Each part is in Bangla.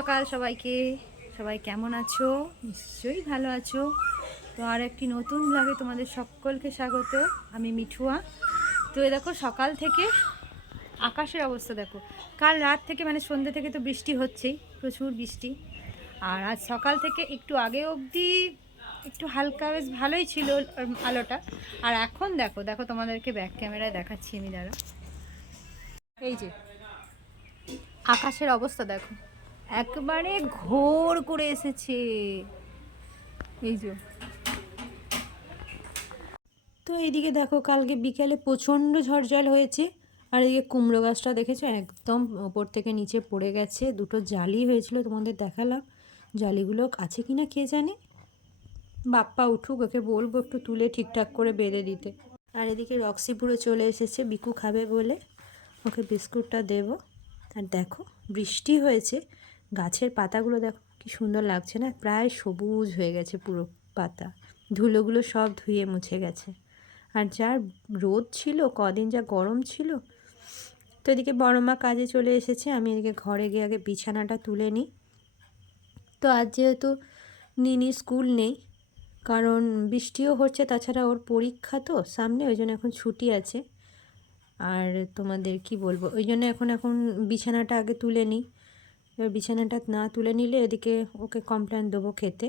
সকাল সবাইকে। সবাই কেমন আছো? নিশ্চয়ই ভালো আছো। তো আর একটি নতুন ব্লগে তোমাদের সকলকে স্বাগত। আমি মিঠুয়া। তো এই দেখো সকাল থেকে আকাশের অবস্থা দেখো। কাল রাত থেকে মানে সন্ধ্যে থেকে তো বৃষ্টি হচ্ছেই, প্রচুর বৃষ্টি। আর আজ সকাল থেকে একটু আগে অবধি একটু হালকা বেশ ভালোই ছিল আলোটা। আর এখন দেখো দেখো তোমাদেরকে ব্যাক ক্যামেরায় দেখাচ্ছি আমি, দাঁড়া। এই যে আকাশের অবস্থা দেখো, একবারে ঘোর করে এসেছে। এই যে, তো এইদিকে দেখো কালকে বিকেলে প্রচণ্ড ঝড় হয়েছে। আর এইদিকে কুমড়ো গাছটা দেখেছো একদম ওপর থেকে নিচে পড়ে গেছে। দুটো জালি হয়েছিল, তোমাদের দেখালাম। জালিগুলো আছে কিনা কে জানে। বাপ্পা উঠুক, ওকে বলবো একটু তুলে ঠিকঠাক করে বেঁধে দিতে। আর এদিকে রক্সি পুরো চলে এসেছে বিকু খাবে বলে, ওকে বিস্কুটটা দেবো। আর দেখো বৃষ্টি হয়েছে, গাছের পাতাগুলো দেখো কি সুন্দর লাগছে না, প্রায় সবুজ হয়ে গেছে পুরো পাতা, ধুলোগুলো সব ধুয়ে মুছে গেছে। আর যার রোদ ছিল কদিন, যা গরম ছিল। তো এদিকে বড় মা কাজে চলে এসেছে, আমি এদিকে ঘরে গিয়ে আগে বিছানাটা তুলে নিই। তো আজ যেহেতু নিনি স্কুল নেই, কারণ বৃষ্টিও হচ্ছে, তাছাড়া ওর পরীক্ষা তো সামনে, ওই জন্য এখন ছুটি আছে। আর তোমাদের কি বলবো, ওই জন্য এখন বিছানাটা আগে তুলে নিই। এবার বিছানাটা না তুলে নিলে এদিকে ওকে কমপ্লেন দেবো খেতে।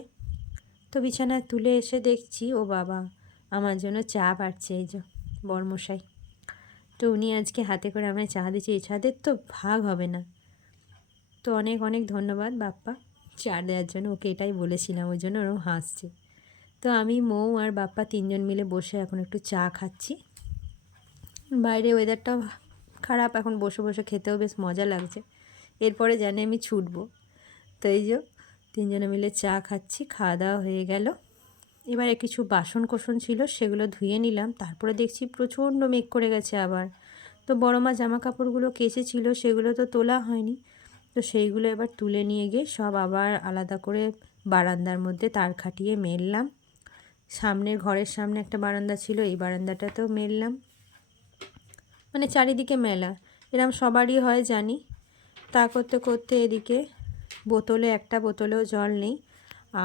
তো বিছানা তুলে এসে দেখছি ও বাবা আমার জন্য চা বাড়ছে, এই যে বরমশাই। তো উনি আজকে হাতে করে আমায় চা দিচ্ছে, এই চাঁদের তো ভাগ হবে না। তো অনেক অনেক ধন্যবাদ বাপ্পা চা দেওয়ার জন্য, ওকে এটাই বলেছিলাম, ওই জন্য ওরও হাসছে। তো আমি মৌ আর বাপ্পা তিনজন মিলে বসে এখন একটু চা খাচ্ছি। বাইরে ওয়েদারটাও খারাপ, এখন বসে বসে খেতেও বেশ মজা লাগছে। এরপরে জানি আমি ছুটবো। তো এই যে তিনজনে মিলে চা খাচ্ছি, খাওয়া দাওয়া হয়ে গেল। এবারে কিছু বাসন কোসন ছিল সেগুলো ধুয়ে নিলাম। তারপরে দেখছি প্রচণ্ড মেঘ করে গেছে আবার। তো বড় মা জামা কাপড়গুলো কেচেছিল সেগুলো তো তোলা হয়নি। তো সেইগুলো এবার তুলে নিয়ে গিয়ে সব আবার আলাদা করে বারান্দার মধ্যে তার খাটিয়ে মেললাম। সামনের ঘরের সামনে একটা বারান্দা ছিল, এই বারান্দাটাতেও মেললাম। মানে চারিদিকে মেলা, এরম সবারই হয় জানি। তা করতে করতে এদিকে একটা বোতলেও জল নেই,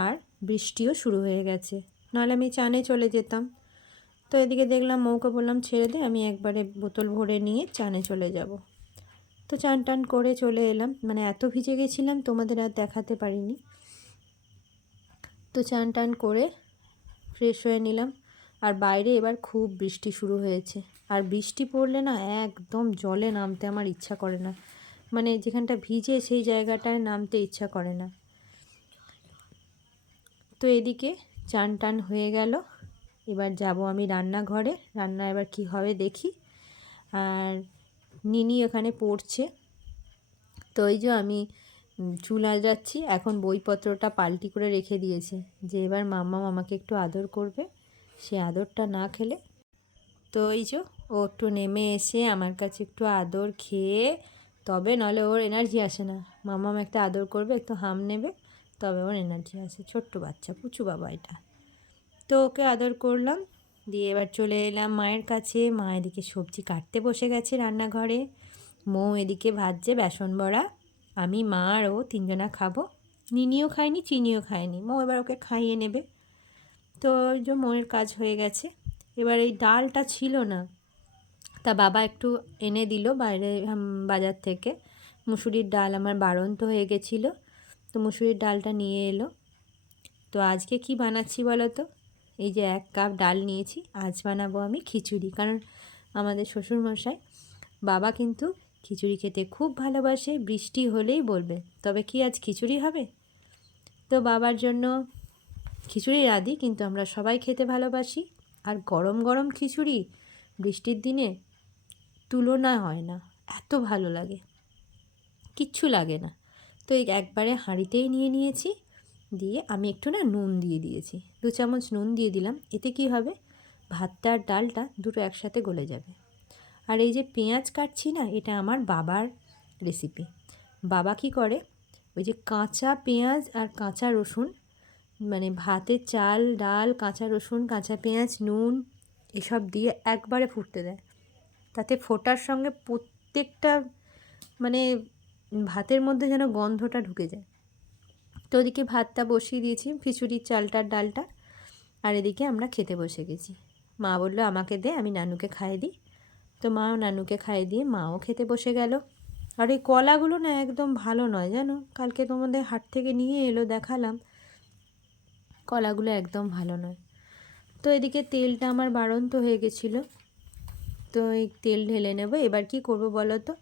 আর বৃষ্টিও শুরু হয়ে গেছে, নাহলে আমি চানে চলে যেতাম। তো এদিকে দেখলাম মৌকে বললাম ছেড়ে দে, আমি একবারে বোতল ভরে নিয়ে চানে চলে যাব। তো চান টান করে চলে এলাম, মানে এত ভিজে গেছিলাম তোমাদের আর দেখাতে পারিনি। তো চান টান করে ফ্রেশ হয়ে নিলাম। আর বাইরে এবার খুব বৃষ্টি শুরু হয়েছে, আর বৃষ্টি পড়লে না একদম জলে নামতে আমার ইচ্ছা করে না, মানে যেখানটা ভিজে সেই জায়গাটায় নামতে ইচ্ছা করে না। তো এদিকে চান টান হয়ে গেল, এবার যাব আমি রান্নাঘরে, রান্না এবার কি হবে দেখি। আর নিনি ওখানে পড়ছে। তো ওই যে আমি চুল আঁচড়াচ্ছি, এখন বইপত্রটা পাল্টি করে রেখে দিয়েছে যে এবার মাম্মা আমাকে একটু আদর করবে, সে আদরটা না খেলে। তো এই যে ও একটু নেমে এসে আমার কাছে একটু আদর খেয়ে তবে, নলে ওর এনার্জি আসে না। মাম্মাম একটা আদর করবে, একটু হাম নেবে, তবে ওর এনার্জি আসে। ছোট্ট বাচ্চা পুচু বাবা এটা। তো ওকে আদর করলাম, দিয়ে এবার চলে এলাম মায়ের কাছে। মা এদিকে সবজি কাটতে বসে গেছে রান্নাঘরে, মৌ এদিকে ভাজছে বেসন বড়া। আমি মা আর ও তিনজনা খাবো, নিনিও খায়নি চিনিও খায়নি, মৌ এবার ওকে খাইয়ে নেবে। তো ওই যে মৌয়ের কাজ হয়ে গেছে। এবার এই ডালটা ছিল না, তা বাবা একটু এনে দিল বাইরে বাজার থেকে। মুসুরির ডাল আমার বাড়ন্ত হয়ে গেছিলো, তো মুসুরির ডালটা নিয়ে এলো। তো আজকে কি বানাচ্ছি বলো তো, এই যে 1 কাপ ডাল নিয়েছি, আজ বানাবো আমি খিচুড়ি। কারণ আমাদের শ্বশুরমশাই বাবা কিন্তু খিচুড়ি খেতে খুব ভালোবাসে, বৃষ্টি হলেই বলবে তবে কি আজ খিচুড়ি হবে। তো বাবার জন্য খিচুড়ি রাঁধি, কিন্তু আমরা সবাই খেতে ভালোবাসি। আর গরম গরম খিচুড়ি বৃষ্টির দিনে তুলনা হয় না, এত ভালো লাগে, কিচ্ছু লাগে না। তো এই একবারে হাঁড়িতেই নিয়ে নিয়েছি, দিয়ে আমি একটু না নুন দিয়ে দিয়েছি, 2 চামচ নুন দিয়ে দিলাম। এতে কি হবে, ভাতটা আর ডালটা দুটো একসাথে গলে যাবে। আর এই যে পেঁয়াজ কাটছি না, এটা আমার বাবার রেসিপি। বাবা কি করে, ওই যে কাঁচা পেঁয়াজ আর কাঁচা রসুন, মানে ভাতের চাল ডাল কাঁচা রসুন কাঁচা পেঁয়াজ নুন এসব দিয়ে একবারে ফুটতে দেয়, তাতে ফোটার সঙ্গে প্রত্যেকটা মানে ভাতের মধ্যে যেন গন্ধটা ঢুকে যায়। তো ওদিকে ভাতটা বসিয়ে দিয়েছি, খিচুড়ির চালটার ডালটা, আর এদিকে আমরা খেতে বসে গেছি। মা বললো আমাকে দে, আমি নানুকে খাইয়ে দিই। তো মাও নানুকে খাইয়ে দিয়ে মাও খেতে বসে গেল। আর এই কলাগুলো না একদম ভালো নয় জানো, কালকে তোমাদের হাট থেকে নিয়ে এলো, দেখালাম, কলাগুলো একদম ভালো নয়। তো এদিকে তেলটা আমার বাড়ন্ত হয়ে গেছিলো, তো এই তেল ঢেলে নেব। এবার কি করব বলো তো,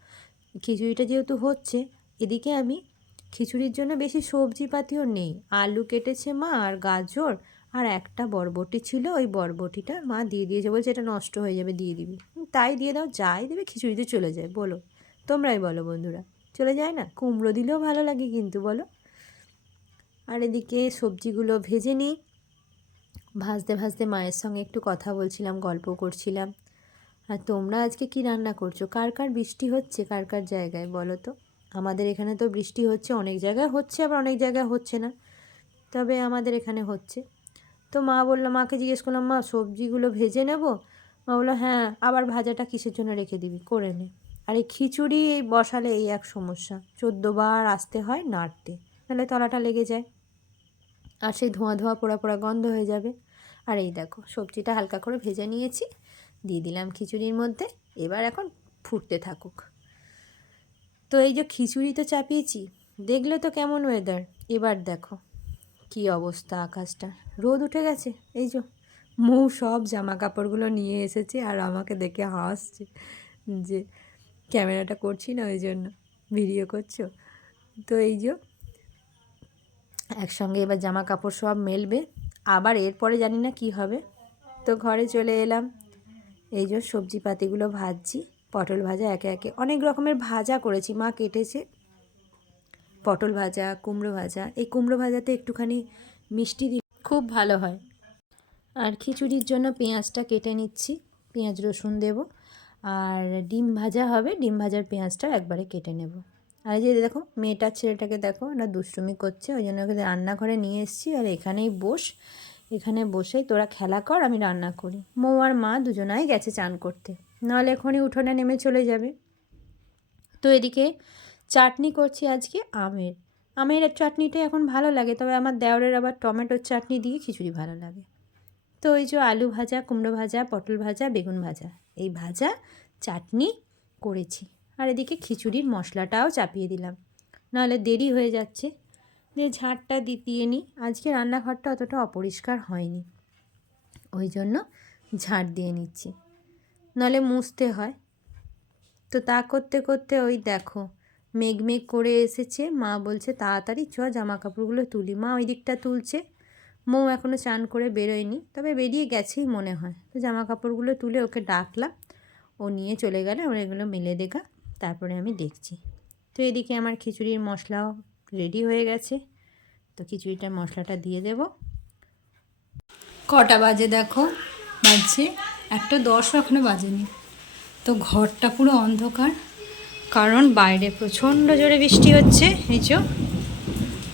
খিচুড়িটা যেহেতু হচ্ছে, এদিকে আমি খিচুড়ির জন্য বেশি সবজিপাতিও নেই, আলু কেটেছে মা, আর গাজর, আর একটা বরবটি ছিল, ওই বরবটিটা মা দিয়ে দিয়েছে, বলছে এটা নষ্ট হয়ে যাবে, দিয়ে দিবি। তাই দিয়ে দাও, যাই দেবে খিচুড়িতে চলে যায়, বলো তোমরাই বলো বন্ধুরা, চলে যায় না? কুমড়ো দিলেও ভালো লাগে কিন্তু, বলো। আর এদিকে সবজিগুলো ভেজে নিই, ভাজতে ভাজতে মায়ের সঙ্গে একটু কথা বলছিলাম, গল্প করছিলাম। আর তোমরা আজকে কি রান্না করছো? কার কার বৃষ্টি হচ্ছে কার কার জায়গায় বলো তো? আমাদের এখানে তো বৃষ্টি হচ্ছে, অনেক জায়গায় হচ্ছে, আবার অনেক জায়গায় হচ্ছে না, তবে আমাদের এখানে হচ্ছে। তো মা বললো, মাকে জিজ্ঞেস করলাম, মা সবজিগুলো ভেজে নেব? মা বললো হ্যাঁ, আবার ভাজাটা কিসের জন্য রেখে দিবি, করে নে। আর এই খিচুড়ি এই বসালে এই এক সমস্যা, 14 বার আসতে হয় নাড়তে, নাহলে তলাটা লেগে যায়, আর সেই ধোঁয়া ধোঁয়া পোড়া পোড়া গন্ধ হয়ে যাবে। আর এই দেখো সবজিটা হালকা করে ভেজে নিয়েছি, দিয়ে দিলাম খিচুড়ির মধ্যে, এবার এখন ফুটতে থাকুক। তো এই যে খিচুড়ি তো চাপিয়েছি, দেখলে তো কেমন ওয়েদার, এবার দেখো কি অবস্থা আকাশটা, রোদ উঠে গেছে। এই যে মৌ সব জামা কাপড়গুলো নিয়ে এসেছে, আর আমাকে দেখে হাসছে যে ক্যামেরাটা করছি না ওই জন্য, ভিডিও করছো। তো এই যে একসঙ্গে এবার জামা কাপড় সব মেলবে, আবার এরপরে জানি না কি হবে। তো ঘরে চলে এলাম, এই যে সবজি পাতিগুলো ভাজছি, পটল ভাজা, একে একে অনেক রকমের ভাজা করেছি, মা কেটেছে, পটল ভাজা, কুমড়ো ভাজা। এই কুমড়ো ভাজাতে একটুখানি মিষ্টি দিলে খুব ভালো হয়। আর খিচুড়ির জন্য পেঁয়াজটা কেটে নিচ্ছি, পেঁয়াজ রসুন দেব, আর ডিম ভাজা হবে, ডিম ভাজার পেঁয়াজটা একবারে কেটে নেব। আর এই যে দেখো মেয়েটার ছেলেটাকে দেখো, না দুষ্টুমি করছে, ওই জন্য ওকে রান্নাঘরে নিয়ে এসেছি, আর এখানেই বস, এখানে বসেই তোরা খেলা কর, আমি রান্না করি। মৌ আর মা দুজনাই গেছে চান করতে, নাহলে এখনই উঠোনে নেমে চলে যাবে। তো এদিকে চাটনি করছি আজকে আমের, আমের চাটনিটাই এখন ভালো লাগে, তবে আমার দেওরের আবার টমেটোর চাটনি দিয়ে খিচুড়ি ভালো লাগে। তো ওই যে আলু ভাজা, কুমড়ো ভাজা, পটল ভাজা, বেগুন ভাজা, এই ভাজা চাটনি করেছি। আর এদিকে খিচুড়ির মশলাটাও চাপিয়ে দিলাম, নাহলে দেরি হয়ে যাচ্ছে। দিয়ে ঝাঁটটা দিয়ে নিই, আজকে রান্নাঘরটা অতটা অপরিষ্কার হয়নি, ওই জন্য ঝাঁট দিয়ে নিচ্ছি, নাহলে মুছতে হয়। তো তা করতে করতে ওই দেখো মেঘ মেঘ করে এসেছে, মা বলছে তাড়াতাড়ি চ জামা কাপড়গুলো তুলি। মা ওই দিকটা তুলছে, মৌ এখনও চান করে বেরোয়নি, তবে বেরিয়ে গেছেই মনে হয়। তো জামা কাপড়গুলো তুলে ওকে ডাকলাম, ও নিয়ে চলে গেলে ওরা এগুলো মেলে দেখা, তারপরে আমি দেখছি। তো এদিকে আমার খিচুড়ির মশলাও রেডি হয়ে গেছে, তো খিচুড়িটার মশলাটা দিয়ে দেব। কটা বাজে দেখো, বাজছে 1:10 এখনও বাজেনি। তো ঘরটা পুরো অন্ধকার, কারণ বাইরে প্রচণ্ড জোরে বৃষ্টি হচ্ছে, এই যে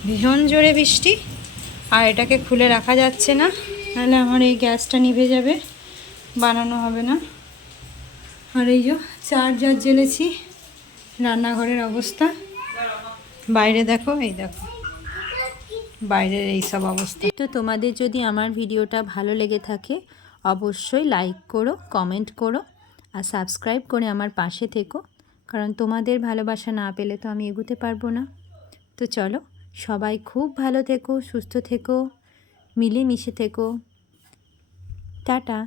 ভীষণ জোরে বৃষ্টি, আর এটাকে খুলে রাখা যাচ্ছে না, নাহলে আমার এই গ্যাসটা নিভে যাবে, বানানো হবে না। আর এই যে চার্জার জ্বেলেছি, রান্নাঘরের অবস্থা, বাইরে দেখো, এই দেখো বাইরের এই সব অবস্থা। তো তোমাদের যদি আমার ভিডিওটা ভালো লেগে থাকে অবশ্যই লাইক করো, কমেন্ট করো, আর সাবস্ক্রাইব করে আমার পাশে থেকো, কারণ তোমাদের ভালোবাসা না পেলে তো আমি এগোতে পারবো না। তো চলো, সবাই খুব ভালো থেকো, সুস্থ থেকো, মিলেমিশে থেকো, টাটা।